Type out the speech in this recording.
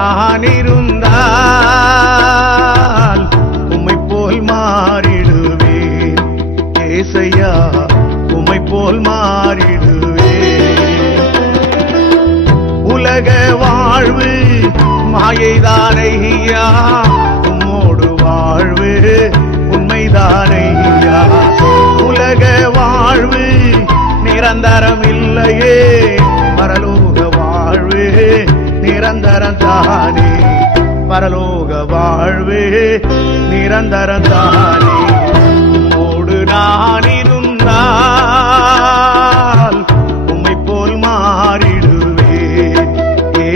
நான் இருந்தால் உம்மை போல் மாறிடுவேன் ஏசையா, உம்மை போல் மாறிடுவேன். உலக வாழ்வு மாயைதானையா, உம்மோடு வாழ்வு உண்மைதானையா. உலக வாழ்வு நிரந்தரம் இல்லையே, பரலோக வாழ்வு நிரந்தரம் தானே, பரலோக வாழ்வு நிரந்தரம் தானே. உம்மோடு நான் இருந்தால்